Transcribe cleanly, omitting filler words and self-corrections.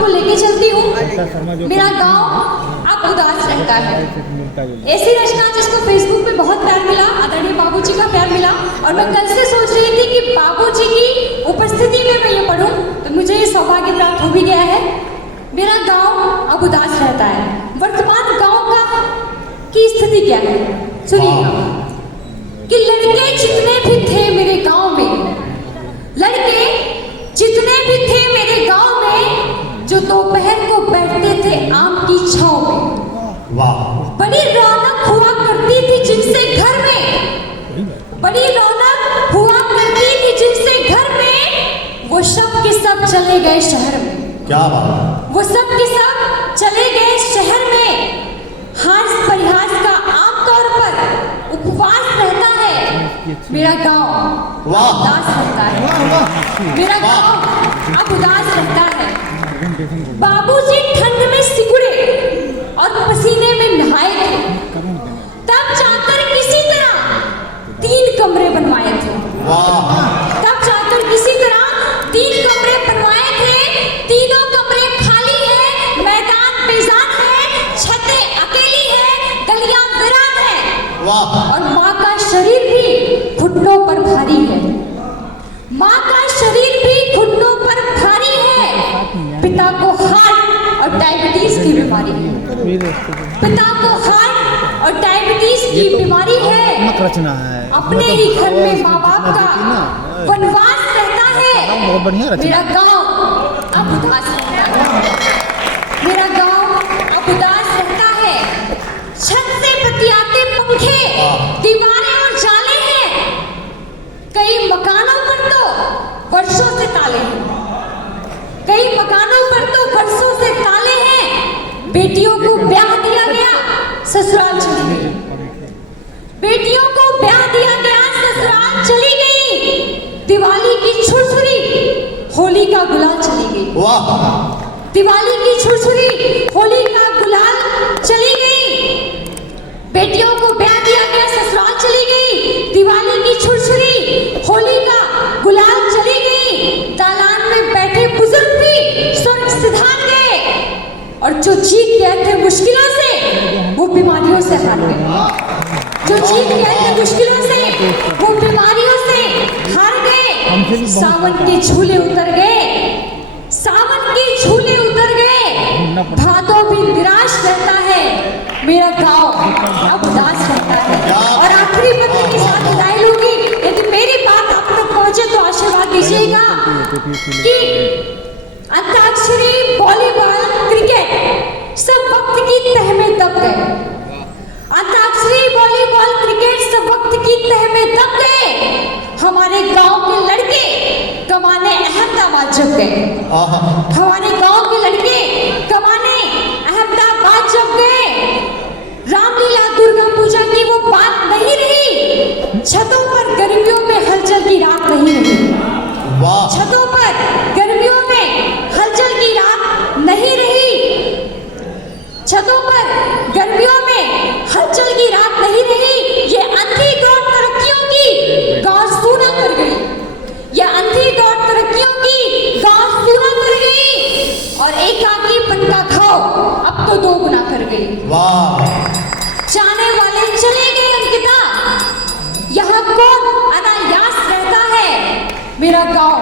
आपको लेके चलती हूँ। मेरा गांव अब उदास रहता है। ऐसी रचना जिसको फेसबुक पे बहुत प्यार मिला, आदरणीय बाबूजी का प्यार मिला, और मैं कल से सोच रही थी कि बाबूजी की उपस्थिति में मैं ये पढ़ूं, तो मुझे ये सौभाग्य प्राप्त हो भी गया है। मेरा गांव अब उदास रहता है। वर्तमान गांव का की स्थिति क्या है सुनिएगा। कि लड़के जितने भी थे मेरे गांव में, लड़के जितने भी थे मेरे गांव में, जो दोपहर को बैठते थे आम की छांव में, बड़ी रौनक हुआ करती थी जिनसे घर में, बड़ी रौनक हुआ करती थी जिनसे घर में, वो सब के सब चले गए शहर में। क्या बात? वो सब के सब चले गए शहर में। हास परिहास का आमतौर पर उपवास रहता है। मेरा गांव उदास रहता है। मेरा गांव अब उदास रहता है। बाबूजी ठंड में सिकुड़े और पसीने में नहाए थे, तब जाकर किसी तरह 3 कमरे बनवाए थे। तब जाकर किसी तरह 3 कमरे बनवाए थे। तीनों कमरे खाली है, मैदान बेजान है, छतें अकेली है, गलियां वीरान है, और माँ का शरीर भी घुटनों पर भारी है। माँ का शरीर भी घुटनों पर भारी है। पिता को हार्ट और डायबिटीज की बीमारी है। पिता को हार्ट और डायबिटीज की बीमारी है। अपने ही घर में माँ बाप का वनवास रहता है। मेरा गांव अब उदास रहता है। मेरा गांव अब उदास रहता है। छत से बतियाते पंखे, दीवारें और जाले हैं। कई मकानों पर तो वर्षों से ताले हैं। कई मकानों पर तो वर्षों से ताले हैं। बेटियों को ब्याह दिया गया, ससुराल चली गई। बेटियों को ब्याह दिया गया, ससुराल चली गई। दिवाली की छुरछुरी, होली का गुलाल चली गई। दिवाली की छुरछुरी, होली का गुलाल चली गई। बेटियों को ब्याह दिया गया, ससुराल चली गई। दिवाली की छुरछुरी, होली का गुलाल चली गई। दालान में बैठे बुजुर्ग भी स्वर्ग सिधार गए, और जो जीत गए थे मुश्किलों से, वो बीमारियों से हार गए। जो जीत गए थे मुश्किलों से, वो बीमारियों से हार गए। सावन के झूले उतर गए। सावन के झूले उतर गए। भादों भी निराश रहता है। मेरा गांव अब उदास रहता है। और आखिरी पत्र के साथ विदाई लूंगी। यदि मेरी बात आप तक पहुंचे तो आशीर्वाद दीजिएगा कि अंताक्षरी, वॉलीबॉल, क्रिकेट सब वक्त की तह में दब गए। अंताक्षरी, वॉलीबॉल, क्रिकेट सब वक्त की तह में दब गए। हमारे गांव के लड़के कमाने अहमदाबाद जब गए। हमारे गांव के लड़के कमाने अहमदाबाद जब गए। रामलीला, दुर्गा पूजा की वो बात नहीं रही। छतों पर गर्मियों में हलचल की रात नहीं रही। छतों पर गर्मियों में हलचल की रात नहीं रही। छतों पर गर्मियों में हलचल की रात नहीं रही। ये अंधी दौड़ तरक्कियों की गांव सूना कर गई। ये अंधी दौड़ तरक्कियों की गांव सूना कर गई। और एकाकीपन का घाव अब तो 2 गुना कर गई। जाने वाले चले गए अंकिता, यहाँ कौन अनायास रहता है। मेरा गांव